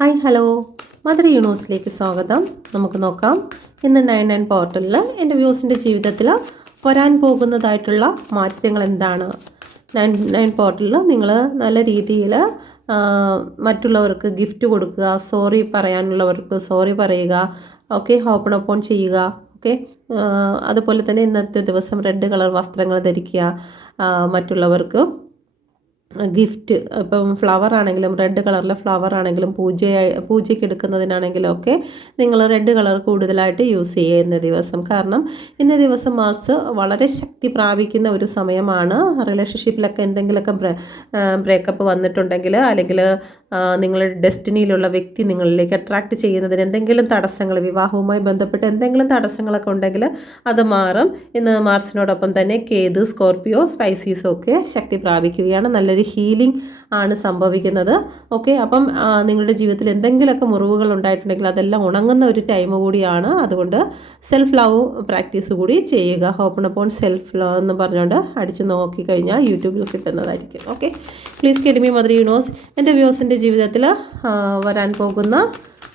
Hi hello mother യൂണിവേഴ്സിലേക്ക് സ്വാഗതം. നമുക്ക് നോക്കാം ഇന്ന് 99 പോർട്ടലിൽ എൻ്റെ വ്യൂസിൻ്റെ ജീവിതത്തിൽ വരാൻ പോകുന്നതായിട്ടുള്ള മാറ്റങ്ങൾ എന്താണ്. 99 പോർട്ടലിൽ നിങ്ങൾ നല്ല രീതിയിൽ മറ്റുള്ളവർക്ക് ഗിഫ്റ്റ് കൊടുക്കുക, സോറി പറയാനുള്ളവർക്ക് സോറി പറയുക, ഓക്കെ, ഓപ്പൺ ഓപ്പൺ ചെയ്യുക, ഓക്കെ. അതുപോലെ തന്നെ ഇന്നത്തെ ദിവസം റെഡ് കളർ വസ്ത്രങ്ങൾ ധരിക്കുക, മറ്റുള്ളവർക്ക് ഗിഫ്റ്റ്, ഇപ്പം ഫ്ലവർ ആണെങ്കിലും റെഡ് കളറിലെ ഫ്ലവർ ആണെങ്കിലും പൂജയ്ക്ക് എടുക്കുന്നതിനാണെങ്കിലും ഒക്കെ നിങ്ങൾ റെഡ് കളർ കൂടുതലായിട്ട് യൂസ് ചെയ്യുക ഇന്ന ദിവസം. കാരണം ഇന്ന ദിവസം മാർസ് വളരെ ശക്തി പ്രാപിക്കുന്ന ഒരു സമയമാണ്. റിലേഷൻഷിപ്പിലൊക്കെ എന്തെങ്കിലുമൊക്കെ ബ്രേക്കപ്പ് വന്നിട്ടുണ്ടെങ്കിൽ, അല്ലെങ്കിൽ നിങ്ങളുടെ ഡെസ്റ്റിനിയിലുള്ള വ്യക്തി നിങ്ങളിലേക്ക് അട്രാക്റ്റ് ചെയ്യുന്നതിന് എന്തെങ്കിലും തടസ്സങ്ങൾ, വിവാഹവുമായി ബന്ധപ്പെട്ട് എന്തെങ്കിലും തടസ്സങ്ങളൊക്കെ ഉണ്ടെങ്കിൽ അത് മാറും. ഇന്ന് മാർസിനോടൊപ്പം തന്നെ കേതു, സ്കോർപ്പിയോ, സ്പൈസീസും ഒക്കെ ശക്തി പ്രാപിക്കുകയാണ്. നല്ലൊരു ഹീലിംഗ് ആണ് സംഭവിക്കുന്നത്. ഓക്കെ, അപ്പം നിങ്ങളുടെ ജീവിതത്തിൽ എന്തെങ്കിലുമൊക്കെ മുറിവുകൾ ഉണ്ടായിട്ടുണ്ടെങ്കിൽ അതെല്ലാം ഉണങ്ങുന്ന ഒരു ടൈം കൂടിയാണ്. അതുകൊണ്ട് സെൽഫ് ലവ് പ്രാക്ടീസ് കൂടി ചെയ്യുക. ഓപ്പൺ അപ്പോൺ സെൽഫ് ലവ് എന്ന് പറഞ്ഞുകൊണ്ട് അടിച്ച് നോക്കിക്കഴിഞ്ഞാൽ യൂട്യൂബിൽ കിട്ടുന്നതായിരിക്കും. Okay, please കെഡിമി mother universe. എൻ്റെ വ്യൂസിൻ്റെ ജീവിതത്തിൽ വരാൻ പോകുന്ന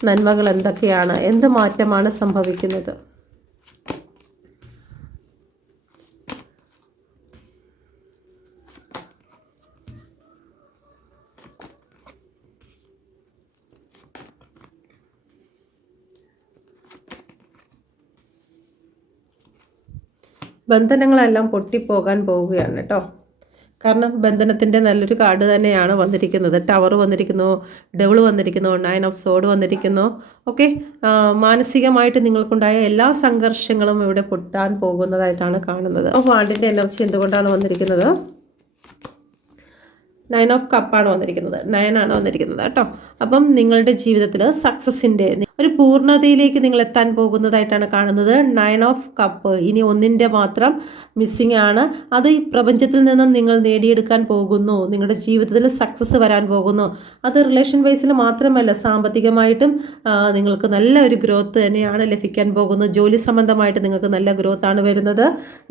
നന്മകൾ എന്തൊക്കെയാണ്, എന്ത് മാറ്റമാണ് സംഭവിക്കുന്നത്? ബന്ധനങ്ങളെല്ലാം പൊട്ടിപ്പോകാൻ പോവുകയാണ് കേട്ടോ. കാരണം ബന്ധനത്തിൻ്റെ നല്ലൊരു കാർഡ് തന്നെയാണ് വന്നിരിക്കുന്നത്. ടവർ വന്നിരിക്കുന്നു, ഡബിൾ വന്നിരിക്കുന്നു, 9 ഓഫ് സോഡ് വന്നിരിക്കുന്നു. ഓക്കെ, മാനസികമായിട്ട് നിങ്ങൾക്കുണ്ടായ എല്ലാ സംഘർഷങ്ങളും ഇവിടെ പൊട്ടാൻ പോകുന്നതായിട്ടാണ് കാണുന്നത്. വാണ്ടിൻ്റെ എനർജി എന്തുകൊണ്ടാണ് വന്നിരിക്കുന്നത്? 9 ഓഫ് കപ്പാണ് വന്നിരിക്കുന്നത്, 9 ആണ് വന്നിരിക്കുന്നത് കേട്ടോ. അപ്പം നിങ്ങളുടെ ജീവിതത്തിൽ സക്സസിൻ്റെ ഒരു പൂർണ്ണതയിലേക്ക് നിങ്ങൾ എത്താൻ പോകുന്നതായിട്ടാണ് കാണുന്നത്. 9 ഓഫ് കപ്പ് ഇനി ഒന്നിൻ്റെ മാത്രം മിസ്സിംഗ് ആണ്. അത് ഈ പ്രപഞ്ചത്തിൽ നിന്നും നിങ്ങൾ നേടിയെടുക്കാൻ പോകുന്നു. നിങ്ങളുടെ ജീവിതത്തിൽ സക്സസ് വരാൻ പോകുന്നു. അത് റിലേഷൻ വൈസിൽ മാത്രമല്ല, സാമ്പത്തികമായിട്ടും നിങ്ങൾക്ക് നല്ല ഒരു ഗ്രോത്ത് തന്നെയാണ് ലഭിക്കാൻ പോകുന്നത്. ജോലി സംബന്ധമായിട്ട് നിങ്ങൾക്ക് നല്ല ഗ്രോത്ത് ആണ് വരുന്നത്.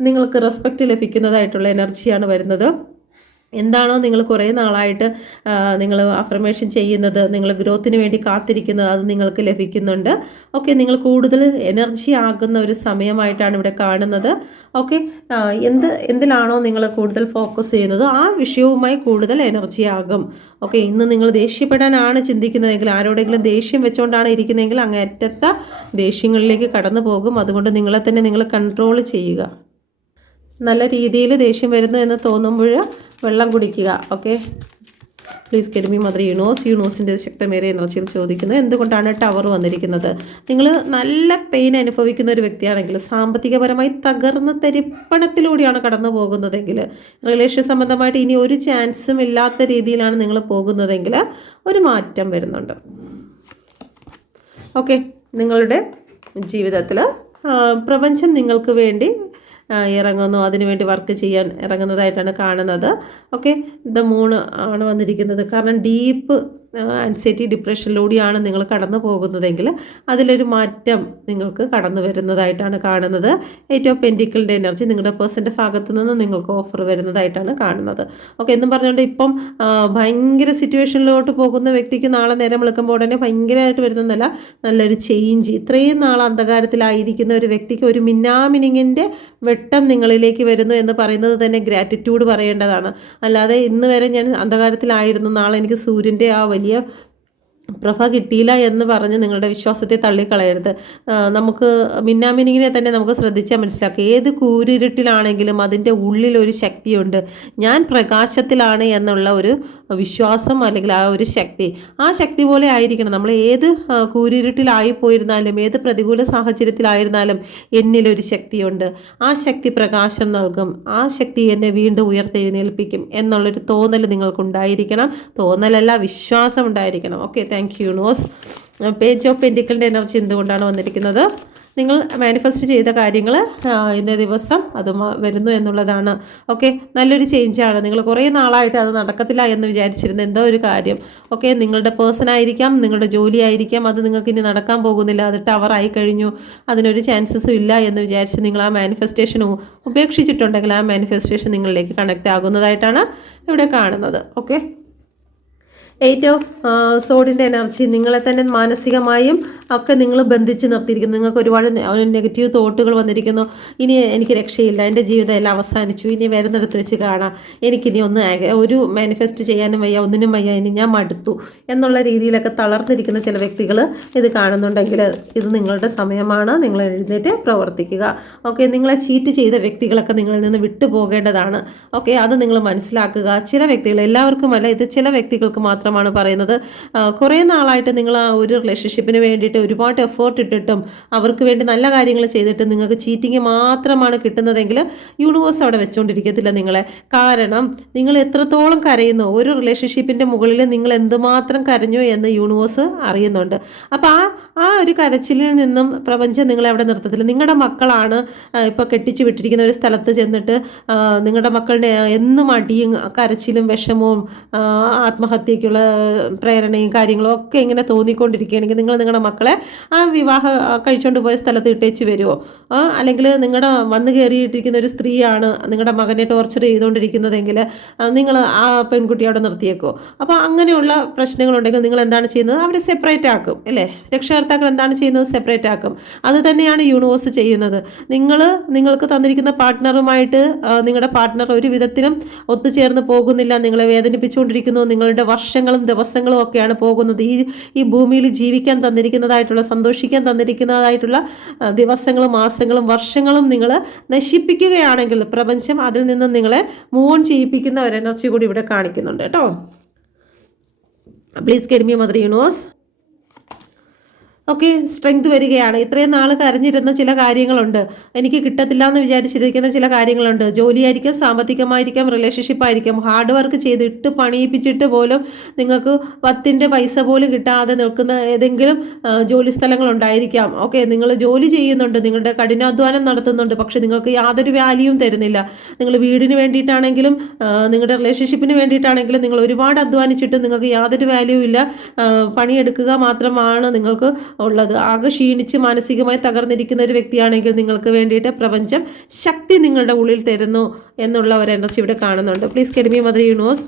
നിങ്ങൾക്ക് റെസ്പെക്റ്റ് ലഭിക്കുന്നതായിട്ടുള്ള എനർജിയാണ് വരുന്നത്. എന്താണോ നിങ്ങൾ കുറേ നാളായിട്ട് നിങ്ങൾ അഫർമേഷൻ ചെയ്യുന്നത്, നിങ്ങൾ ഗ്രോത്തിന് വേണ്ടി കാത്തിരിക്കുന്നത്, അത് നിങ്ങൾക്ക് ലഭിക്കുന്നുണ്ട്. ഓക്കെ, നിങ്ങൾ കൂടുതൽ എനർജി ആകുന്ന ഒരു സമയമായിട്ടാണ് ഇവിടെ കാണുന്നത്. ഓക്കെ, എന്തിലാണോ നിങ്ങൾ കൂടുതൽ ഫോക്കസ് ചെയ്യുന്നത് ആ വിഷയവുമായി കൂടുതൽ എനർജി ആകും. ഓക്കെ, ഇന്ന് നിങ്ങൾ ദേഷ്യപ്പെടാനാണ് ചിന്തിക്കുന്നതെങ്കിൽ, ആരോടെങ്കിലും ദേഷ്യം വെച്ചുകൊണ്ടാണ് ഇരിക്കുന്നതെങ്കിൽ അങ്ങേറ്റത്തെ ദേഷ്യങ്ങളിലേക്ക് കടന്നു പോകും. അതുകൊണ്ട് നിങ്ങളെ തന്നെ നിങ്ങൾ കൺട്രോൾ ചെയ്യുക. നല്ല രീതിയിൽ ദേഷ്യം വരുന്നു എന്ന് തോന്നുമ്പോൾ വെള്ളം കുടിക്കുക. ഓക്കെ, പ്ലീസ് കെഡിമി മദർ യൂണിവേഴ്സിൻ്റെ ശക്തമേറിയ എനർജിയിൽ ചോദിക്കുന്നത് എന്തുകൊണ്ടാണ് ടവർ വന്നിരിക്കുന്നത്? നിങ്ങൾ നല്ല പെയിൻ അനുഭവിക്കുന്ന ഒരു വ്യക്തിയാണെങ്കിൽ, സാമ്പത്തികപരമായി തകർന്ന തരിപ്പണത്തിലൂടെയാണ് കടന്നു പോകുന്നതെങ്കിൽ, റിലേഷൻ സംബന്ധമായിട്ട് ഇനി ഒരു ചാൻസും ഇല്ലാത്ത രീതിയിലാണ് നിങ്ങൾ പോകുന്നതെങ്കിൽ ഒരു മാറ്റം വരുന്നുണ്ട്. ഓക്കെ, നിങ്ങളുടെ ജീവിതത്തിൽ പ്രപഞ്ചം നിങ്ങൾക്ക് വേണ്ടി ഇറങ്ങുന്നു, അതിനുവേണ്ടി വർക്ക് ചെയ്യാൻ ഇറങ്ങുന്നതായിട്ടാണ് കാണുന്നത്. ഓക്കെ, ദ മൂൺ ആണ് വന്നിരിക്കുന്നത്. കാരണം ഡീപ്പ് ആൻസൈറ്റി, ഡിപ്രഷനിലൂടെയാണ് നിങ്ങൾ കടന്നു പോകുന്നതെങ്കിൽ അതിലൊരു മാറ്റം നിങ്ങൾക്ക് കടന്നു വരുന്നതായിട്ടാണ് കാണുന്നത്. 8 ഓഫ് പെൻറ്റിക്കിളിൻ്റെ എനർജി നിങ്ങളുടെ പേഴ്സൻ്റെ ഭാഗത്തു നിന്ന് നിങ്ങൾക്ക് ഓഫർ വരുന്നതായിട്ടാണ് കാണുന്നത്. ഓക്കെ, എന്നും പറഞ്ഞുകൊണ്ട് ഇപ്പം ഭയങ്കര സിറ്റുവേഷനിലോട്ട് പോകുന്ന വ്യക്തിക്ക് നാളെ നേരം വിളിക്കുമ്പോൾ ഉടനെ ഭയങ്കരമായിട്ട് വരുന്നതല്ല, നല്ലൊരു ചേഞ്ച്. ഇത്രയും നാൾ അന്ധകാരത്തിലായിരിക്കുന്ന ഒരു വ്യക്തിക്ക് ഒരു മിന്നാമിനിങ്ങിൻ്റെ വെട്ടം നിങ്ങളിലേക്ക് വരുന്നു എന്ന് പറയുന്നത് തന്നെ ഗ്രാറ്റിറ്റ്യൂഡ് പറയേണ്ടതാണ്. അല്ലാതെ ഇന്ന് വരെ ഞാൻ അന്ധകാരത്തിലായിരുന്നു, നാളെ എനിക്ക് സൂര്യൻ്റെ ആ വലിയ പ്രഭ കിട്ടിയില്ല എന്ന് പറഞ്ഞ് നിങ്ങളുടെ വിശ്വാസത്തെ തള്ളിക്കളയരുത്. നമുക്ക് മിന്നാമിനിങ്ങിനെ തന്നെ നമുക്ക് ശ്രദ്ധിച്ചാൽ മനസ്സിലാക്കുക. ഏത് കൂരിരുട്ടിലാണെങ്കിലും അതിൻ്റെ ഉള്ളിലൊരു ശക്തിയുണ്ട്. ഞാൻ പ്രകാശത്തിലാണ് എന്നുള്ള ഒരു വിശ്വാസം, അല്ലെങ്കിൽ ആ ഒരു ശക്തി, ആ ശക്തി പോലെ ആയിരിക്കണം നമ്മൾ. ഏത് കൂരിരുട്ടിലായിപ്പോയിരുന്നാലും, ഏത് പ്രതികൂല സാഹചര്യത്തിലായിരുന്നാലും എന്നിലൊരു ശക്തിയുണ്ട്. ആ ശക്തി പ്രകാശം നൽകും, ആ ശക്തി എന്നെ വീണ്ടും ഉയർത്തെഴുന്നേൽപ്പിക്കും എന്നുള്ളൊരു തോന്നൽ നിങ്ങൾക്കുണ്ടായിരിക്കണം. തോന്നലല്ല, വിശ്വാസം ഉണ്ടായിരിക്കണം. Okay, thank you universe. Page of പെൻറ്റിക്കിളിൻ്റെ എനർജി എന്തുകൊണ്ടാണ് വന്നിരിക്കുന്നത്? നിങ്ങൾ മാനിഫെസ്റ്റ് ചെയ്ത കാര്യങ്ങൾ ഇന്നേ ദിവസം അത് വരുന്നു എന്നുള്ളതാണ്. ഓക്കെ, നല്ലൊരു ചേഞ്ചാണ്. നിങ്ങൾ കുറേ നാളായിട്ട് അത് നടക്കത്തില്ല എന്ന് വിചാരിച്ചിരുന്ന എന്തോ ഒരു കാര്യം, ഓക്കെ, നിങ്ങളുടെ പേഴ്സൺ ആയിരിക്കാം, നിങ്ങളുടെ ജോലി ആയിരിക്കാം, അത് നിങ്ങൾക്ക് ഇനി നടക്കാൻ പോകുന്നില്ല, അത് ടവറായി കഴിഞ്ഞു, അതിനൊരു ചാൻസസും ഇല്ല എന്ന് വിചാരിച്ച് നിങ്ങൾ ആ മാനിഫെസ്റ്റേഷൻ ഉപേക്ഷിച്ചിട്ടുണ്ടെങ്കിൽ ആ മാനിഫെസ്റ്റേഷൻ നിങ്ങളിലേക്ക് കണക്റ്റ് ആകുന്നതായിട്ടാണ് ഇവിടെ കാണുന്നത്. ഓക്കെ, എയ്റ്റ് ഓഫ് സോഡിൻ്റെ എനർജി നിങ്ങളെ തന്നെ മാനസികമായും ഒക്കെ നിങ്ങൾ ബന്ധിച്ച് നിർത്തിയിരിക്കുന്നു. നിങ്ങൾക്ക് ഒരുപാട് നെഗറ്റീവ് തോട്ടുകൾ വന്നിരിക്കുന്നു. ഇനി എനിക്ക് രക്ഷയില്ല, എൻ്റെ ജീവിതം എല്ലാം അവസാനിച്ചു, ഇനി വരുന്നിടത്ത് വെച്ച് കാണാം, എനിക്കിനി ഒരു മാനിഫെസ്റ്റ് ചെയ്യാനും വയ്യ, ഒന്നിനും വയ്യ, ഇനി ഞാൻ മടുത്തു എന്നുള്ള രീതിയിലൊക്കെ തളർന്നിരിക്കുന്ന ചില വ്യക്തികൾ ഇത് കാണുന്നുണ്ടെങ്കിൽ ഇത് നിങ്ങളുടെ സമയമാണ്. നിങ്ങൾ എഴുന്നേറ്റ് പ്രവർത്തിക്കുക. ഓക്കെ, നിങ്ങളെ ചീറ്റ് ചെയ്ത വ്യക്തികളൊക്കെ നിങ്ങളിൽ നിന്ന് വിട്ടു പോകേണ്ടതാണ്. ഓക്കെ, അത് നിങ്ങൾ മനസ്സിലാക്കുക. ചില വ്യക്തികൾ, എല്ലാവർക്കുമല്ല, ഇത് ചില വ്യക്തികൾക്ക് മാത്രമാണ് പറയുന്നത്. കുറേ നാളായിട്ട് നിങ്ങൾ ആ ഒരു റിലേഷൻഷിപ്പിന് വേണ്ടിയിട്ട് ഒരുപാട് എഫേർട്ട് ഇട്ടിട്ടും അവർക്ക് വേണ്ടി നല്ല കാര്യങ്ങൾ ചെയ്തിട്ടും നിങ്ങൾക്ക് ചീറ്റിങ് മാത്രമാണ് കിട്ടുന്നതെങ്കിൽ യൂണിവേഴ്സ് അവിടെ വെച്ചുകൊണ്ടിരിക്കത്തില്ല നിങ്ങളെ. കാരണം നിങ്ങൾ എത്രത്തോളം കരയുന്നു, ഒരു റിലേഷൻഷിപ്പിൻ്റെ മുകളിൽ നിങ്ങൾ എന്തുമാത്രം കരഞ്ഞു എന്ന് യൂണിവേഴ്സ് അറിയുന്നുണ്ട്. അപ്പോൾ ആ ഒരു കരച്ചിലിൽ നിന്നും പ്രപഞ്ചം നിങ്ങളെ അവിടെ നിർത്തത്തില്ല. നിങ്ങളുടെ മക്കളാണ് ഇപ്പോൾ കെട്ടിച്ച് വിട്ടിരിക്കുന്ന ഒരു സ്ഥലത്ത് ചെന്നിട്ട് നിങ്ങളുടെ മക്കളുടെ എന്നും അടിയും കരച്ചിലും വിഷമവും ആത്മഹത്യക്കുള്ള പ്രേരണയും കാര്യങ്ങളും ഒക്കെ ഇങ്ങനെ തോന്നിക്കൊണ്ടിരിക്കുകയാണെങ്കിൽ നിങ്ങൾ നിങ്ങളുടെ മക്കളെ ആ വിവാഹം കഴിച്ചുകൊണ്ട് പോയ സ്ഥലത്ത് ഇട്ടേച്ച് വരുമോ? അല്ലെങ്കിൽ നിങ്ങളുടെ വന്നു കയറിയിട്ടിരിക്കുന്ന ഒരു സ്ത്രീയാണ് നിങ്ങളുടെ മകനെ ടോർച്ചർ ചെയ്തുകൊണ്ടിരിക്കുന്നതെങ്കിൽ നിങ്ങൾ ആ പെൺകുട്ടി അവിടെ നിർത്തിയേക്കോ? അപ്പോൾ അങ്ങനെയുള്ള പ്രശ്നങ്ങളുണ്ടെങ്കിൽ നിങ്ങൾ എന്താണ് ചെയ്യുന്നത്? അവരെ സെപ്പറേറ്റ് ആക്കും അല്ലേ? രക്ഷകർത്താക്കൾ എന്താണ് ചെയ്യുന്നത്? സെപ്പറേറ്റ് ആക്കും. അത് തന്നെയാണ് യൂണിവേഴ്സ് ചെയ്യുന്നത്. നിങ്ങൾക്ക് തന്നിരിക്കുന്ന പാർട്ട്ണറുമായിട്ട് നിങ്ങളുടെ പാർട്ട്ണർ ഒരു വിധത്തിലും ഒത്തുചേർന്ന് പോകുന്നില്ല, നിങ്ങളെ വേദനിപ്പിച്ചുകൊണ്ടിരിക്കുന്നു, നിങ്ങളുടെ വർഷങ്ങളും ദിവസങ്ങളും ഒക്കെയാണ് പോകുന്നത്. ഈ ഭൂമിയിൽ ജീവിക്കാൻ തന്നിരിക്കുന്നതായിട്ടുള്ള, സന്തോഷിക്കാൻ തന്നിരിക്കുന്നതായിട്ടുള്ള ദിവസങ്ങളും മാസങ്ങളും വർഷങ്ങളും നിങ്ങൾ നശിപ്പിക്കുകയാണെങ്കിൽ പ്രപഞ്ചം അതിൽ നിന്ന് നിങ്ങളെ മൂവ് ഓൺ ചെയ്യിപ്പിക്കുന്ന ഒരു എനർജി കൂടി ഇവിടെ കാണിക്കുന്നുണ്ട് കേട്ടോ. Please guide me mother universe. Okay, strength വരികയാണ്. ഇത്രയും നാൾ കരഞ്ഞിരുന്ന ചില കാര്യങ്ങളുണ്ട്, എനിക്ക് കിട്ടത്തില്ല എന്ന് വിചാരിച്ചിരിക്കുന്ന ചില കാര്യങ്ങളുണ്ട്. ജോലിയായിരിക്കാം, സാമ്പത്തികമായിരിക്കാം, റിലേഷൻഷിപ്പ് ആയിരിക്കാം. ഹാർഡ് വർക്ക് ചെയ്തിട്ട് പണിയിപ്പിച്ചിട്ട് പോലും നിങ്ങൾക്ക് 10 പൈസ പോലും കിട്ടാതെ നിൽക്കുന്ന ഏതെങ്കിലും ജോലി സ്ഥലങ്ങളുണ്ടായിരിക്കാം. ഓക്കെ, നിങ്ങൾ ജോലി ചെയ്യുന്നുണ്ട്, നിങ്ങളുടെ കഠിനാധ്വാനം നടത്തുന്നുണ്ട്, പക്ഷെ നിങ്ങൾക്ക് യാതൊരു വാല്യൂവും തരുന്നില്ല. നിങ്ങൾ വീടിന് വേണ്ടിയിട്ടാണെങ്കിലും നിങ്ങളുടെ റിലേഷൻഷിപ്പിന് വേണ്ടിയിട്ടാണെങ്കിലും നിങ്ങൾ ഒരുപാട് അധ്വാനിച്ചിട്ട് നിങ്ങൾക്ക് യാതൊരു വാല്യൂ ഇല്ല. പണിയെടുക്കുക മാത്രമാണ് നിങ്ങൾക്ക് ഉള്ളത്. ആകെ ക്ഷീണിച്ച് മാനസികമായി തകർന്നിരിക്കുന്ന ഒരു വ്യക്തിയാണെങ്കിൽ നിങ്ങൾക്ക് വേണ്ടിയിട്ട് പ്രപഞ്ചം ശക്തി നിങ്ങളുടെ ഉള്ളിൽ തരുന്നു എന്നുള്ള ഒരു എനർജി ഇവിടെ കാണുന്നുണ്ട്. Please guide me mother universe.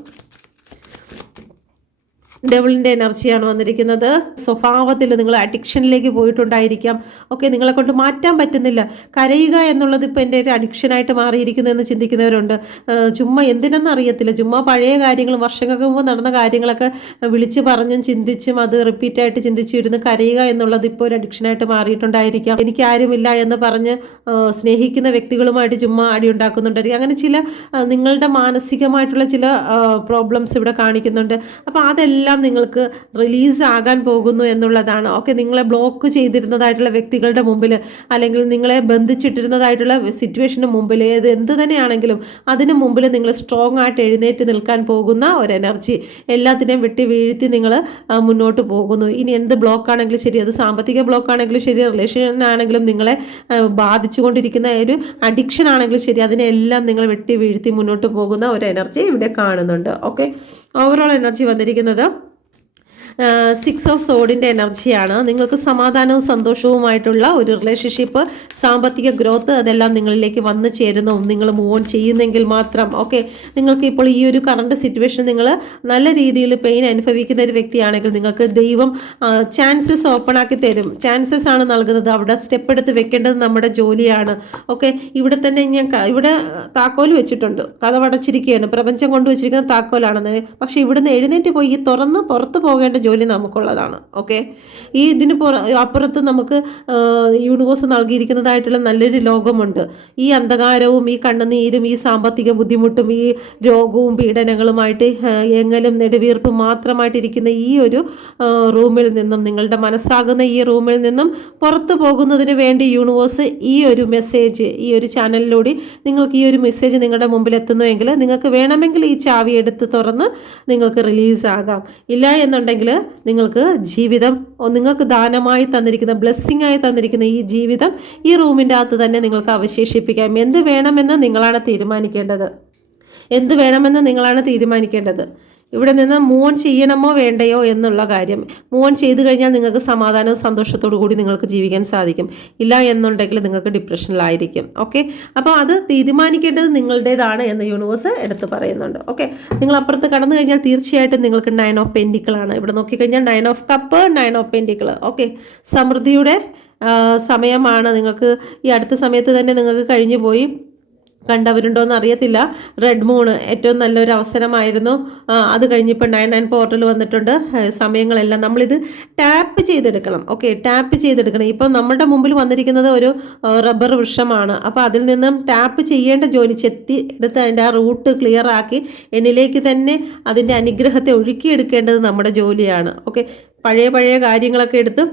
ഡെവിളിൻ്റെ എനർജിയാണ് വന്നിരിക്കുന്നത്. സ്വഭാവത്തിൽ നിങ്ങൾ അഡിക്ഷനിലേക്ക് പോയിട്ടുണ്ടായിരിക്കാം. ഓക്കെ, നിങ്ങളെ കൊണ്ട് മാറ്റാൻ പറ്റുന്നില്ല. കരയുക എന്നുള്ളത് ഇപ്പോൾ എൻ്റെ ഒരു അഡിക്ഷനായിട്ട് മാറിയിരിക്കുന്നു എന്ന് ചിന്തിക്കുന്നവരുണ്ട്. ചുമ്മാ എന്തിനെന്ന് അറിയത്തില്ല, ചുമ്മാ പഴയ കാര്യങ്ങളും വർഷങ്ങൾക്ക് മുമ്പ് നടന്ന കാര്യങ്ങളൊക്കെ വിളിച്ച് പറഞ്ഞും ചിന്തിച്ചും അത് റിപ്പീറ്റായിട്ട് ചിന്തിച്ചിരുന്ന് കരയുക എന്നുള്ളത് ഇപ്പോൾ ഒരു അഡിക്ഷനായിട്ട് മാറിയിട്ടുണ്ടായിരിക്കാം. എനിക്ക് ആരുമില്ല എന്ന് പറഞ്ഞ് സ്നേഹിക്കുന്ന വ്യക്തികളുമായിട്ട് ചുമ്മാ അടി ഉണ്ടാക്കുന്നുണ്ടായിരിക്കും. അങ്ങനെ ചില നിങ്ങളുടെ മാനസികമായിട്ടുള്ള ചില പ്രോബ്ലംസ് ഇവിടെ കാണിക്കുന്നുണ്ട്. അപ്പോൾ അതെല്ലാം നിങ്ങൾക്ക് റിലീസ് ആകാൻ പോകുന്നു എന്നുള്ളതാണ്. ഓക്കെ, നിങ്ങളെ ബ്ലോക്ക് ചെയ്തിരുന്നതായിട്ടുള്ള വ്യക്തികളുടെ മുമ്പിൽ അല്ലെങ്കിൽ നിങ്ങളെ ബന്ധിച്ചിട്ടിരുന്നതായിട്ടുള്ള സിറ്റുവേഷന് മുമ്പിൽ എന്ത് തന്നെയാണെങ്കിലും അതിന് മുമ്പിൽ നിങ്ങൾ സ്ട്രോങ് ആയിട്ട് എഴുന്നേറ്റ് നിൽക്കാൻ പോകുന്ന ഒരു എനർജി, എല്ലാത്തിനെയും വെട്ടി വീഴ്ത്തി നിങ്ങൾ മുന്നോട്ട് പോകുന്നു. ഇനി എന്ത് ബ്ലോക്കാണെങ്കിലും ശരി, അത് സാമ്പത്തിക ബ്ലോക്കാണെങ്കിലും ശരി, റിലേഷൻ ആണെങ്കിലും നിങ്ങളെ ബാധിച്ചുകൊണ്ടിരിക്കുന്ന ഒരു അഡിക്ഷൻ ആണെങ്കിലും ശരി, അതിനെല്ലാം നിങ്ങൾ വെട്ടി വീഴ്ത്തി മുന്നോട്ട് പോകുന്ന ഒരു എനർജി ഇവിടെ കാണുന്നുണ്ട്. ഓക്കെ, ഓവറോൾ എനർജി വന്നിരിക്കുന്നത് 6 ഓഫ് സോഡിൻ്റെ എനർജിയാണ്. നിങ്ങൾക്ക് സമാധാനവും സന്തോഷവുമായിട്ടുള്ള ഒരു റിലേഷൻഷിപ്പ്, സാമ്പത്തിക ഗ്രോത്ത്, അതെല്ലാം നിങ്ങളിലേക്ക് വന്നു ചേരുന്നു നിങ്ങൾ മൂവ് ഓൺ ചെയ്യുന്നെങ്കിൽ മാത്രം. ഓക്കെ, നിങ്ങൾക്ക് ഇപ്പോൾ ഈ ഒരു കറണ്ട് സിറ്റുവേഷൻ നിങ്ങൾ നല്ല രീതിയിൽ പെയിൻ അനുഭവിക്കുന്ന ഒരു വ്യക്തിയാണെങ്കിൽ നിങ്ങൾക്ക് ദൈവം ചാൻസസ് ഓപ്പൺ ആക്കി തരും. ചാൻസസ് ആണ് നൽകുന്നത്. അവിടെ സ്റ്റെപ്പ് എടുത്ത് വെക്കേണ്ടത് നമ്മുടെ ജോലിയാണ്. ഓക്കെ, ഇവിടെ തന്നെ ഇവിടെ താക്കോൽ വെച്ചിട്ടുണ്ട്, കതവടച്ചിരിക്കുകയാണ്, പ്രപഞ്ചം കൊണ്ടുവച്ചിരിക്കുന്ന താക്കോലാണെന്ന്. പക്ഷേ ഇവിടുന്ന് എഴുന്നേറ്റ് പോയി തുറന്ന് പുറത്ത് പോകേണ്ട ജോലി നമുക്കുള്ളതാണ്. ഓക്കെ, ഇതിന് അപ്പുറത്ത് നമുക്ക് യൂണിവേഴ്സ് നൽകിയിരിക്കുന്നതായിട്ടുള്ള നല്ലൊരു ലോകമുണ്ട്. ഈ അന്ധകാരവും ഈ കണ്ണുനീരും ഈ സാമ്പത്തിക ബുദ്ധിമുട്ടും ഈ രോഗവും പീഡനങ്ങളുമായിട്ട് എങ്ങലും നെടുവീർപ്പും മാത്രമായിട്ടിരിക്കുന്ന ഈ ഒരു റൂമിൽ നിന്നും, നിങ്ങളുടെ മനസ്സാകുന്ന ഈ റൂമിൽ നിന്നും പുറത്തു പോകുന്നതിന് വേണ്ടി യൂണിവേഴ്സ് ഈ ഒരു മെസ്സേജ്, ഈ ഒരു ചാനലിലൂടെ നിങ്ങൾക്ക് ഈ ഒരു മെസ്സേജ് നിങ്ങളുടെ മുമ്പിൽ എത്തുന്നുവെങ്കിൽ നിങ്ങൾക്ക് വേണമെങ്കിൽ ഈ ചാവി എടുത്ത് തുറന്ന് നിങ്ങൾക്ക് റിലീസാകാം. ഇല്ല എന്നുണ്ടെങ്കിൽ നിങ്ങൾക്ക് ജീവിതം, നിങ്ങൾക്ക് ദാനമായി തന്നിരിക്കുന്ന, ബ്ലെസ്സിങ് ആയി തന്നിരിക്കുന്ന ഈ ജീവിതം ഈ റൂമിൻ്റെ അകത്ത് തന്നെ നിങ്ങൾക്ക് അവശേഷിപ്പിക്കാം. എന്ത് വേണമെന്ന് നിങ്ങളാണ് തീരുമാനിക്കേണ്ടത്. ഇവിടെ നിന്ന് മൂവ് ഓൺ ചെയ്യണമോ വേണ്ടയോ എന്നുള്ള കാര്യം. മൂവ് ഓൺ ചെയ്ത് കഴിഞ്ഞാൽ നിങ്ങൾക്ക് സമാധാനവും സന്തോഷത്തോടു കൂടി നിങ്ങൾക്ക് ജീവിക്കാൻ സാധിക്കും. ഇല്ല എന്നുണ്ടെങ്കിൽ നിങ്ങൾക്ക് ഡിപ്രഷനിലായിരിക്കും. ഓക്കെ, അപ്പോൾ അത് തീരുമാനിക്കേണ്ടത് നിങ്ങളുടേതാണ് എന്ന് യൂണിവേഴ്സ് എടുത്ത് പറയുന്നുണ്ട്. ഓക്കെ, നിങ്ങൾ അപ്പുറത്ത് കടന്നു കഴിഞ്ഞാൽ തീർച്ചയായിട്ടും നിങ്ങൾക്ക് 9 ഓഫ് പെൻറ്റിക്കിൾ ആണ്. ഇവിടെ നോക്കിക്കഴിഞ്ഞാൽ 9 of cup, 9 of pentacle. Okay, സമൃദ്ധിയുടെ സമയമാണ്. നിങ്ങൾക്ക് ഈ അടുത്ത സമയത്ത് തന്നെ നിങ്ങൾക്ക് കഴിഞ്ഞു പോയി, കണ്ടവരുണ്ടോ എന്ന് അറിയത്തില്ല. റെഡ് മൂൺ ഏറ്റവും നല്ലൊരു അവസരമായിരുന്നു. അത് കഴിഞ്ഞിപ്പോൾ 9 പോർട്ടൽ വന്നിട്ടുണ്ട്. സമയങ്ങളെല്ലാം നമ്മളിത് ടാപ്പ് ചെയ്തെടുക്കണം. ഓക്കെ, ടാപ്പ് ചെയ്തെടുക്കണം. ഇപ്പം നമ്മുടെ മുമ്പിൽ വന്നിരിക്കുന്നത് ഒരു റബ്ബർ വൃക്ഷമാണ്. അപ്പോൾ അതിൽ നിന്നും ടാപ്പ് ചെയ്യേണ്ട ജോലി ചെത്തി എടുത്ത് അതിൻ്റെ ആ റൂട്ട് ക്ലിയർ ആക്കി എന്നിലേക്ക് തന്നെ അതിൻ്റെ അനുഗ്രഹത്തെ ഒഴുക്കിയെടുക്കേണ്ടത് നമ്മുടെ ജോലിയാണ്. ഓക്കെ, പഴയ കാര്യങ്ങളൊക്കെ എടുത്ത്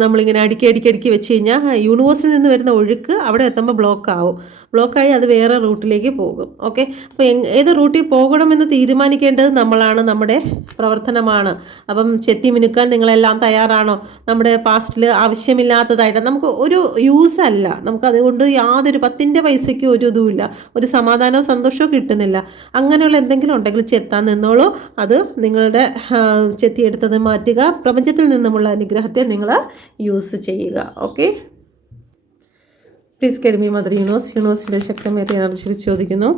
നമ്മളിങ്ങനെ അടുക്കി വെച്ച് കഴിഞ്ഞാൽ യൂണിവേഴ്സിൽ നിന്ന് വരുന്ന ഒഴുക്ക് അവിടെ എത്തുമ്പോൾ ബ്ലോക്കായി അത് വേറെ റൂട്ടിലേക്ക് പോകും. ഓക്കെ, അപ്പോൾ ഏത് റൂട്ടിൽ പോകണമെന്ന് തീരുമാനിക്കേണ്ടത് നമ്മളാണ്, നമ്മുടെ പ്രവർത്തനമാണ്. അപ്പം ചെത്തി മിനുക്കാൻ നിങ്ങളെല്ലാം തയ്യാറാണോ? നമ്മുടെ പാസ്റ്റിൽ ആവശ്യമില്ലാത്തതായിട്ട് നമുക്ക് ഒരു യൂസ് അല്ല, നമുക്കതുകൊണ്ട് യാതൊരു 10 പൈസയ്ക്ക് ഒരു ഇതുമില്ല, ഒരു സമാധാനവും സന്തോഷവും കിട്ടുന്നില്ല. അങ്ങനെയുള്ള എന്തെങ്കിലും ഉണ്ടെങ്കിൽ ചെത്താൻ നിന്നോളൂ. അത് നിങ്ങളുടെ ചെത്തിയെടുത്തത് മാറ്റുക. പ്രപഞ്ചത്തിൽ നിന്നുമുള്ള അനുഗ്രഹത്തെ നിങ്ങൾ യൂസ് ചെയ്യുക. Okay, please guide me mother യൂണിവേഴ്സിൻ്റെ ശക്തമേറിയ എനർജി ചോദിക്കുന്നു.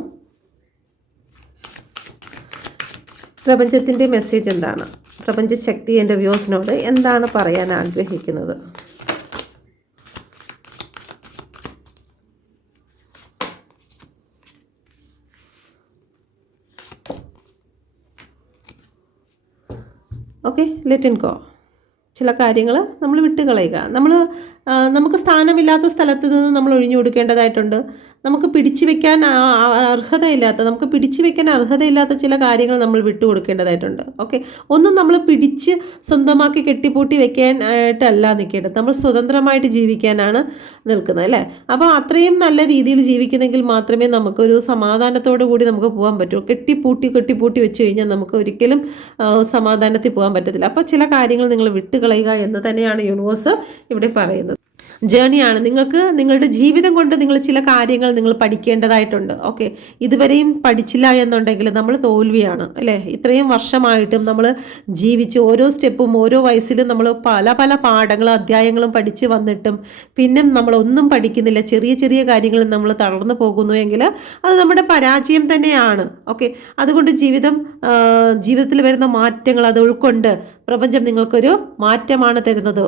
പ്രപഞ്ചത്തിൻ്റെ മെസ്സേജ് എന്താണ്? പ്രപഞ്ചശക്തി എൻ്റെ വ്യൂസിനോട് എന്താണ് പറയാൻ ആഗ്രഹിക്കുന്നത്? Okay, let in go. ചില കാര്യങ്ങൾ നമ്മൾ വിട്ടുകളയുക. നമുക്ക് സ്ഥാനമില്ലാത്ത സ്ഥലത്ത് നിന്ന് നമ്മൾ ഒഴിഞ്ഞു കൊടുക്കേണ്ടതായിട്ടുണ്ട്. നമുക്ക് പിടിച്ചു വെക്കാൻ അർഹതയില്ലാത്ത ചില കാര്യങ്ങൾ നമ്മൾ വിട്ടുകൊടുക്കേണ്ടതായിട്ടുണ്ട്. ഓക്കെ, ഒന്നും നമ്മൾ പിടിച്ച് സ്വന്തമാക്കി കെട്ടിപ്പൂട്ടി വെക്കാനായിട്ടല്ല നിൽക്കേണ്ടത്. നമ്മൾ സ്വതന്ത്രമായിട്ട് ജീവിക്കാനാണ് നിൽക്കുന്നത്, അല്ലേ? അപ്പോൾ അത്രയും നല്ല രീതിയിൽ ജീവിക്കുന്നെങ്കിൽ മാത്രമേ നമുക്കൊരു സമാധാനത്തോടു കൂടി നമുക്ക് പോകാൻ പറ്റൂ. കെട്ടിപ്പൂട്ടി വെച്ച് കഴിഞ്ഞാൽ നമുക്ക് ഒരിക്കലും സമാധാനത്തിൽ പോകാൻ പറ്റത്തില്ല. അപ്പോൾ ചില കാര്യങ്ങൾ നിങ്ങൾ വിട്ടുകളയുക എന്ന് തന്നെയാണ് യൂണിവേഴ്സ് ഇവിടെ പറയുന്നത്. ജേണിയാണ്. നിങ്ങൾക്ക് നിങ്ങളുടെ ജീവിതം കൊണ്ട് നിങ്ങൾ ചില കാര്യങ്ങൾ നിങ്ങൾ പഠിക്കേണ്ടതായിട്ടുണ്ട്. ഓക്കെ, ഇതുവരെയും പഠിച്ചില്ല എന്നുണ്ടെങ്കിൽ നമ്മൾ തോൽവിയാണ്, അല്ലേ? ഇത്രയും വർഷമായിട്ടും നമ്മൾ ജീവിച്ച് ഓരോ സ്റ്റെപ്പും ഓരോ വയസ്സിലും നമ്മൾ പല പാഠങ്ങളും അധ്യായങ്ങളും പഠിച്ച് വന്നിട്ടും പിന്നെ നമ്മളൊന്നും പഠിക്കുന്നില്ല, ചെറിയ കാര്യങ്ങളിൽ നമ്മൾ തളർന്നു പോകുന്നു എങ്കിൽ അത് നമ്മുടെ പരാജയം തന്നെയാണ്. ഓക്കെ, അതുകൊണ്ട് ജീവിതത്തിൽ വരുന്ന മാറ്റങ്ങൾ അത് ഉൾക്കൊണ്ട് പ്രപഞ്ചം നിങ്ങൾക്കൊരു മാറ്റമാണ് തരുന്നത്.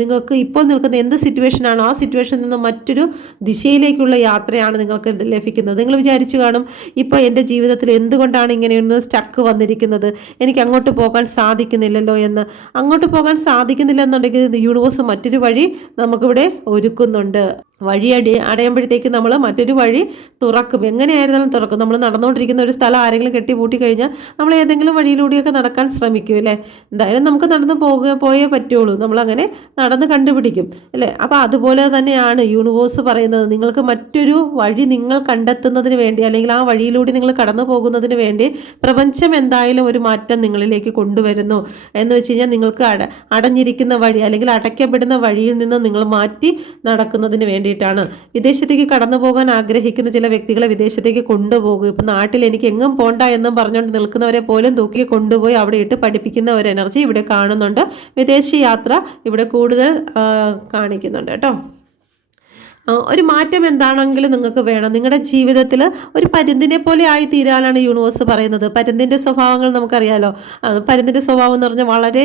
നിങ്ങൾക്ക് ഇപ്പോൾ നിൽക്കുന്ന എന്ത് സിറ്റുവേഷനാണോ ആ സിറ്റുവേഷനിൽ നിന്ന് മറ്റൊരു ദിശയിലേക്കുള്ള യാത്രയാണ് നിങ്ങൾക്ക് ലഭിക്കുന്നത്. നിങ്ങൾ വിചാരിച്ചു കാണും, ഇപ്പോൾ എൻ്റെ ജീവിതത്തിൽ എന്തുകൊണ്ടാണ് ഇങ്ങനെയൊന്ന് സ്റ്റക്ക് വന്നിരിക്കുന്നത്, എനിക്ക് അങ്ങോട്ട് പോകാൻ സാധിക്കുന്നില്ലല്ലോ എന്ന്. അങ്ങോട്ട് പോകാൻ സാധിക്കുന്നില്ല എന്നുണ്ടെങ്കിൽ യൂണിവേഴ്സ് മറ്റൊരു വഴി നമുക്കിവിടെ ഒരുക്കുന്നുണ്ട്. വഴി അടയുമ്പോഴത്തേക്ക് നമ്മൾ മറ്റൊരു വഴി തുറക്കും. എങ്ങനെയായിരുന്നാലും തുറക്കും. നമ്മൾ നടന്നുകൊണ്ടിരിക്കുന്ന ഒരു സ്ഥലം ആരെങ്കിലും കെട്ടിപ്പൂട്ടി കഴിഞ്ഞാൽ നമ്മൾ ഏതെങ്കിലും വഴിയിലൂടെയൊക്കെ നടക്കാൻ ശ്രമിക്കും, അല്ലേ? എന്തായാലും നമുക്ക് നടന്ന് പോയേ പറ്റുള്ളൂ. നമ്മളങ്ങനെ നടന്ന് കണ്ടുപിടിക്കും, അല്ലേ? അപ്പോൾ അതുപോലെ തന്നെയാണ് യൂണിവേഴ്സ് പറയുന്നത്. നിങ്ങൾക്ക് മറ്റൊരു വഴി നിങ്ങൾ കണ്ടെത്തുന്നതിന് വേണ്ടി, അല്ലെങ്കിൽ ആ വഴിയിലൂടെ നിങ്ങൾ കടന്നു പോകുന്നതിന് വേണ്ടി പ്രപഞ്ചം എന്തായാലും ഒരു മാറ്റം നിങ്ങളിലേക്ക് കൊണ്ടുവരുന്നു. എന്ന് വെച്ച് കഴിഞ്ഞാൽ നിങ്ങൾക്ക് അടഞ്ഞിരിക്കുന്ന വഴി അല്ലെങ്കിൽ അടയ്ക്കപ്പെടുന്ന വഴിയിൽ നിന്ന് നിങ്ങൾ മാറ്റി നടക്കുന്നതിന് വേണ്ടിയിട്ടാണ്. വിദേശത്തേക്ക് കടന്നു പോകാൻ ആഗ്രഹിക്കുന്ന ചില വ്യക്തികളെ വിദേശത്തേക്ക് കൊണ്ടുപോകും. ഇപ്പം നാട്ടിൽ എനിക്ക് എങ്ങും പോണ്ട എന്നും പറഞ്ഞുകൊണ്ട് നിൽക്കുന്നവരെ പോലും തൂക്കി കൊണ്ടുപോയി അവിടെ ഇട്ട് പഠിപ്പിക്കുന്ന ഒരു എനർജി ഇവിടെ കാണുന്നുണ്ട്. വിദേശ യാത്ര ഇവിടെ കൂടുതൽ കാണിക്കുന്നുണ്ട് കേട്ടോ. ഒരു മാറ്റം എന്താണെങ്കിലും നിങ്ങൾക്ക് വേണം. നിങ്ങളുടെ ജീവിതത്തിൽ ഒരു പരുന്തിനെ പോലെ ആയി തീരാനാണ് യൂണിവേഴ്സ് പറയുന്നത്. പരുന്തിൻ്റെ സ്വഭാവങ്ങൾ നമുക്കറിയാലോ. പരുന്തിൻ്റെ സ്വഭാവം എന്ന് പറഞ്ഞാൽ വളരെ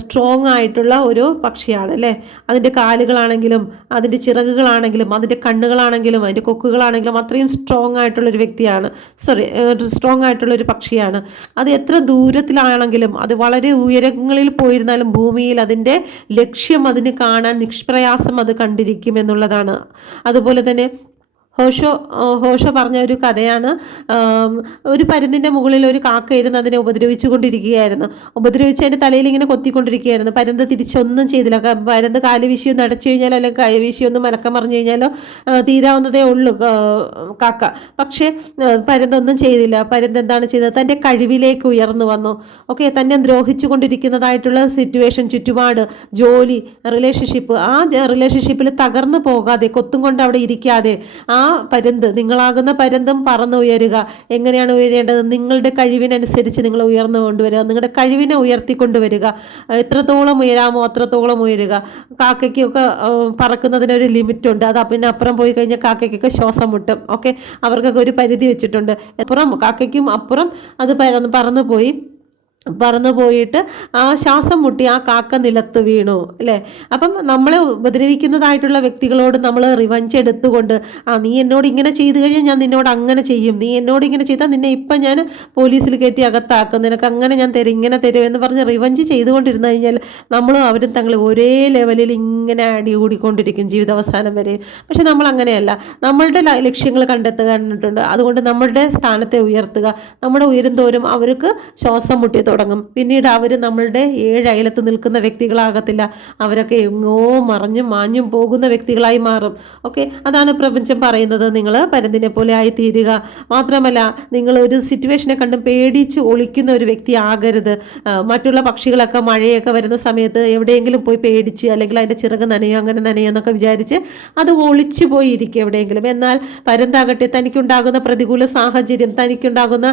സ്ട്രോങ് ആയിട്ടുള്ള ഒരു പക്ഷിയാണ്, അല്ലേ? അതിൻ്റെ കാലുകളാണെങ്കിലും അതിൻ്റെ ചിറകുകളാണെങ്കിലും അതിൻ്റെ കണ്ണുകളാണെങ്കിലും അതിൻ്റെ കൊക്കുകളാണെങ്കിലും അത്രയും സ്ട്രോങ് ആയിട്ടുള്ളൊരു വ്യക്തിയാണ്. സ്ട്രോങ് ആയിട്ടുള്ളൊരു പക്ഷിയാണ്. അത് എത്ര ദൂരത്തിലാണെങ്കിലും അത് വളരെ ഉയരങ്ങളിൽ പോയിരുന്നാലും ഭൂമിയിൽ അതിൻ്റെ ലക്ഷ്യം അതിന് കാണാൻ നിഷ്പ്രയാസം അത് കണ്ടിരിക്കും എന്നുള്ളതാണ്. അതുപോലെ തന്നെ ഹോഷോ പറഞ്ഞ ഒരു കഥയാണ്. ഒരു പരുന്തിൻ്റെ മുകളിൽ ഒരു കാക്ക ഇരുന്ന് അതിനെ ഉപദ്രവിച്ചു കൊണ്ടിരിക്കുകയായിരുന്നു. ഉപദ്രവിച്ച് അതിൻ്റെ തലയിൽ ഇങ്ങനെ കൊത്തിക്കൊണ്ടിരിക്കുകയായിരുന്നു. പരുന്ത് തിരിച്ചൊന്നും ചെയ്തില്ല. പരുന്ത് കാല് വീശിയൊന്ന് അടച്ചു കഴിഞ്ഞാലോ അല്ലെങ്കിൽ കൈ വീശിയൊന്ന് മലക്കം പറഞ്ഞു കഴിഞ്ഞാലോ തീരാവുന്നതേ ഉള്ളൂ കാക്ക. പക്ഷേ പരുന്തൊന്നും ചെയ്തില്ല. പരുന്ത് എന്താണ് ചെയ്തത്? തൻ്റെ കഴിവിലേക്ക് ഉയർന്നു വന്നു. ഓക്കെ, തന്നെ ദ്രോഹിച്ചു കൊണ്ടിരിക്കുന്നതായിട്ടുള്ള സിറ്റുവേഷൻ, ചുറ്റുപാട്, ജോലി, റിലേഷൻഷിപ്പ്, ആ റിലേഷൻഷിപ്പിൽ തകർന്നു പോകാതെ, കൊത്തും കൊണ്ട് അവിടെ ഇരിക്കാതെ, ആ നിങ്ങളാകുന്ന പരുന്തും പറന്നുയരുക. എങ്ങനെയാണ് ഉയരേണ്ടത്? നിങ്ങളുടെ കഴിവിനനുസരിച്ച് നിങ്ങൾ ഉയർന്നു കൊണ്ടുവരിക, നിങ്ങളുടെ കഴിവിനെ ഉയർത്തിക്കൊണ്ടുവരിക. എത്രത്തോളം ഉയരാമോ അത്രത്തോളം ഉയരുക. കാക്കയ്ക്കൊക്കെ പറക്കുന്നതിനൊരു ലിമിറ്റുണ്ട്. അത് പിന്നെ അപ്പുറം പോയി കഴിഞ്ഞാൽ കാക്കയ്ക്കൊക്കെ ശ്വാസം മുട്ടും. ഓക്കെ, അവർക്കൊക്കെ ഒരു പരിധി വെച്ചിട്ടുണ്ട്. കാക്കയ്ക്കും അപ്പുറം അത് പറന്നു പോയിട്ട് ആ ശ്വാസം മുട്ടി ആ കാക്ക നിലത്ത് വീണു അല്ലേ. അപ്പം നമ്മളെ ഉപദ്രവിക്കുന്നതായിട്ടുള്ള വ്യക്തികളോട് നമ്മൾ റിവഞ്ച് എടുത്തുകൊണ്ട് നീ എന്നോട് ഇങ്ങനെ ചെയ്തു കഴിഞ്ഞാൽ ഞാൻ നിന്നോട് അങ്ങനെ ചെയ്യും, നീ എന്നോട് ഇങ്ങനെ ചെയ്താൽ നിന്നെ ഇപ്പം ഞാൻ പോലീസിൽ കയറ്റി അകത്താക്കും, നിനക്ക് അങ്ങനെ ഞാൻ തരും ഇങ്ങനെ തരും എന്ന് പറഞ്ഞ് റിവഞ്ച് ചെയ്തുകൊണ്ടിരുന്നു കഴിഞ്ഞാൽ നമ്മളും അവരും തങ്ങൾ ഒരേ ലെവലിൽ ഇങ്ങനെ അടി കൂടിക്കൊണ്ടിരിക്കും ജീവിതാവസാനം വരെ. പക്ഷെ നമ്മൾ അങ്ങനെയല്ല, നമ്മളുടെ ലക്ഷ്യങ്ങൾ കണ്ടെത്തുക. അതുകൊണ്ട് നമ്മളുടെ സ്ഥാനത്തെ ഉയർത്തുക. നമ്മുടെ ഉയരുന്തോറും അവർക്ക് ശ്വാസം മുട്ടി തുടങ്ങും. പിന്നീട് അവർ നമ്മളുടെ 7 അയലത്ത് നിൽക്കുന്ന വ്യക്തികളാകത്തില്ല, അവരൊക്കെ എങ്ങോ മറഞ്ഞും മാഞ്ഞും പോകുന്ന വ്യക്തികളായി മാറും. ഓക്കെ, അതാണ് പ്രപഞ്ചം പറയുന്നത്. നിങ്ങൾ പരുന്തിനെ പോലെ ആയി തീരുക. മാത്രമല്ല, നിങ്ങൾ ഒരു സിറ്റുവേഷനെ കണ്ടും പേടിച്ച് ഒളിക്കുന്ന ഒരു വ്യക്തി ആകരുത്. മറ്റുള്ള പക്ഷികളൊക്കെ മഴയൊക്കെ വരുന്ന സമയത്ത് എവിടെയെങ്കിലും പോയി പേടിച്ച്, അല്ലെങ്കിൽ അതിൻ്റെ ചിറക് നനയോ അങ്ങനെ നനയോ എന്നൊക്കെ വിചാരിച്ച് അത് ഒളിച്ചു പോയി ഇരിക്കുക എവിടെയെങ്കിലും. എന്നാൽ പരുന്താകട്ടെ, തനിക്കുണ്ടാകുന്ന പ്രതികൂല സാഹചര്യം, തനിക്കുണ്ടാകുന്ന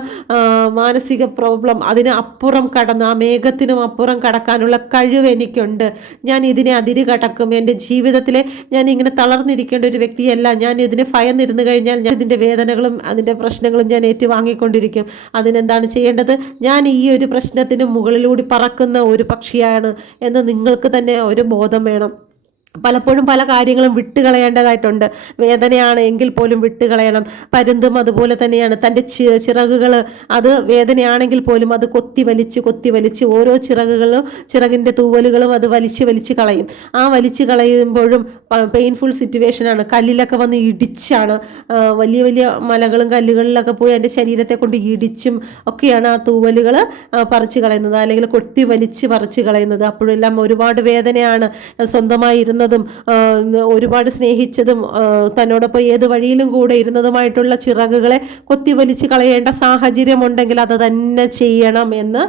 മാനസിക പ്രോബ്ലം, അതിന് അപ്പുറം കടന്ന്, ആ മേഘത്തിനും അപ്പുറം കടക്കാനുള്ള കഴിവ് എനിക്കുണ്ട്. ഞാൻ ഇതിനെ അതിര് കടക്കും. എൻ്റെ ജീവിതത്തിലെ ഞാൻ ഇങ്ങനെ തളർന്നിരിക്കേണ്ട ഒരു വ്യക്തിയല്ല. ഞാൻ ഇതിനെ ഭയന്നിരുന്നു കഴിഞ്ഞാൽ ഞാൻ ഇതിൻ്റെ വേദനകളും അതിൻ്റെ പ്രശ്നങ്ങളും ഞാൻ ഏറ്റുവാങ്ങിക്കൊണ്ടിരിക്കും. അതിനെന്താണ് ചെയ്യേണ്ടത്? ഞാൻ ഈ ഒരു പ്രശ്നത്തിന് മുകളിലൂടെ പറക്കുന്ന ഒരു പക്ഷിയാണ് എന്ന് നിങ്ങൾക്ക് തന്നെ ഒരു ബോധം വേണം. പലപ്പോഴും പല കാര്യങ്ങളും വിട്ടുകളയേണ്ടതായിട്ടുണ്ട്. വേദനയാണ് എങ്കിൽ പോലും വിട്ടുകളയണം. പരുന്തും അതുപോലെ തന്നെയാണ്. തൻ്റെ ചിറകുകൾ അത് വേദനയാണെങ്കിൽ പോലും അത് കൊത്തി വലിച്ച് ഓരോ ചിറകിൻ്റെ തൂവലുകളും അത് വലിച്ച് കളയും. ആ വലിച്ചു കളയുമ്പോഴും പെയിൻഫുൾ സിറ്റുവേഷനാണ്. കല്ലിലൊക്കെ വന്ന് ഇടിച്ചാണ്, വലിയ വലിയ മലകളും കല്ലുകളിലൊക്കെ പോയി എൻ്റെ ശരീരത്തെ കൊണ്ട് ഇടിച്ചും ഒക്കെയാണ് ആ തൂവലുകൾ പറിച്ചു കളയുന്നത്, അല്ലെങ്കിൽ കൊത്തി വലിച്ച് പറിച്ചു കളയുന്നത്. അപ്പോഴെല്ലാം ഒരുപാട് വേദനയാണ്. സ്വന്തമായി ഒരുപാട് സ്നേഹിച്ചതും തന്നോടൊപ്പം ഏത് വഴിയിലും കൂടെ ഇരുന്നതുമായിട്ടുള്ള ചിറകുകളെ കൊത്തിവലിച്ച് കളയേണ്ട സാഹചര്യം ഉണ്ടെങ്കിൽ അത് തന്നെ ചെയ്യണം എന്ന്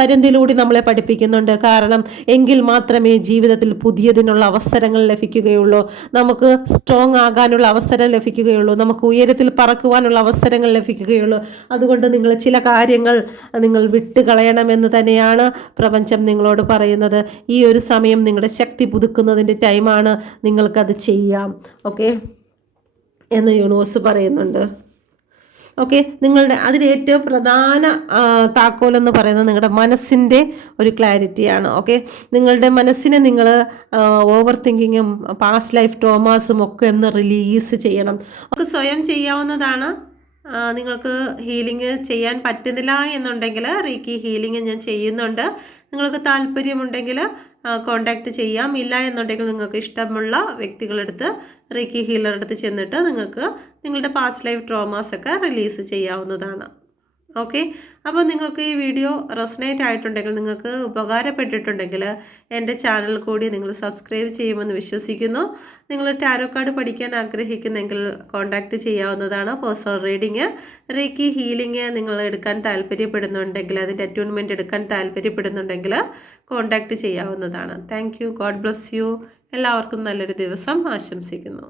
പരുന്തിലൂടെ നമ്മളെ പഠിപ്പിക്കുന്നുണ്ട്. കാരണം എങ്കിൽ മാത്രമേ ജീവിതത്തിൽ പുതിയതിനുള്ള അവസരങ്ങൾ ലഭിക്കുകയുള്ളൂ, നമുക്ക് സ്ട്രോങ് ആകാനുള്ള അവസരം ലഭിക്കുകയുള്ളൂ, നമുക്ക് ഉയരത്തിൽ പറക്കുവാനുള്ള അവസരങ്ങൾ ലഭിക്കുകയുള്ളൂ. അതുകൊണ്ട് നിങ്ങൾ ചില കാര്യങ്ങൾ നിങ്ങൾ വിട്ടുകളയണമെന്ന് തന്നെയാണ് പ്രപഞ്ചം നിങ്ങളോട് പറയുന്നത്. ഈ ഒരു സമയം നിങ്ങളുടെ ശക്തി പുതുക്കുന്നതിൻ്റെ ടൈമാണ്, നിങ്ങൾക്കത് ചെയ്യാം. ഓക്കെ എന്ന് യൂണിവേഴ്സ് പറയുന്നുണ്ട്. ഓക്കെ, നിങ്ങളുടെ അതിന് ഏറ്റവും പ്രധാന താക്കോലെന്ന് പറയുന്നത് നിങ്ങളുടെ മനസ്സിൻ്റെ ഒരു ക്ലാരിറ്റിയാണ്. ഓക്കെ, നിങ്ങളുടെ മനസ്സിനെ നിങ്ങൾ ഓവർ തിങ്കിങ്ങും പാസ്റ്റ് ലൈഫ് ട്രോമാസും ഒക്കെ ഒന്ന് റിലീസ് ചെയ്യണം. ഒക്കെ സ്വയം ചെയ്യാവുന്നതാണ്. നിങ്ങൾക്ക് ഹീലിംഗ് ചെയ്യാൻ പറ്റുന്നില്ല എന്നുണ്ടെങ്കിൽ റീക്കി ഹീലിംഗ് ഞാൻ ചെയ്യുന്നുണ്ട്. നിങ്ങൾക്ക് താല്പര്യമുണ്ടെങ്കിൽ കോണ്ടാക്ട് ചെയ്യാം. ഇല്ല എന്നുണ്ടെങ്കിൽ നിങ്ങൾക്ക് ഇഷ്ടമുള്ള വ്യക്തികളെടുത്ത് റീക്കി ഹീലറെടുത്ത് ചെന്നിട്ട് നിങ്ങൾക്ക് നിങ്ങളുടെ പാസ്റ്റ് ലൈഫ് ട്രോമാസ് ഒക്കെ റിലീസ് ചെയ്യാവുന്നതാണ്. ഓക്കെ, അപ്പോൾ നിങ്ങൾക്ക് ഈ വീഡിയോ റെസൊനേറ്റ് ആയിട്ടുണ്ടെങ്കിൽ, നിങ്ങൾക്ക് ഉപകാരപ്പെട്ടിട്ടുണ്ടെങ്കിൽ എൻ്റെ ചാനൽ കൂടി നിങ്ങൾ സബ്സ്ക്രൈബ് ചെയ്യുമെന്ന് വിശ്വസിക്കുന്നു. നിങ്ങൾ ടാരോ കാർഡ് പഠിക്കാൻ ആഗ്രഹിക്കുന്നെങ്കിൽ കോണ്ടാക്ട് ചെയ്യാവുന്നതാണ്. പേഴ്സണൽ റീഡിങ്, റീക്കി ഹീലിംഗ് നിങ്ങൾ എടുക്കാൻ താല്പര്യപ്പെടുന്നുണ്ടെങ്കിൽ, അതിൻ്റെ അറ്റ്യൂൺമെൻറ്റ് എടുക്കാൻ താല്പര്യപ്പെടുന്നുണ്ടെങ്കിൽ കോണ്ടാക്ട് ചെയ്യാവുന്നതാണ്. Thank you. God bless you. എല്ലാവർക്കും നല്ലൊരു ദിവസം ആശംസിക്കുന്നു.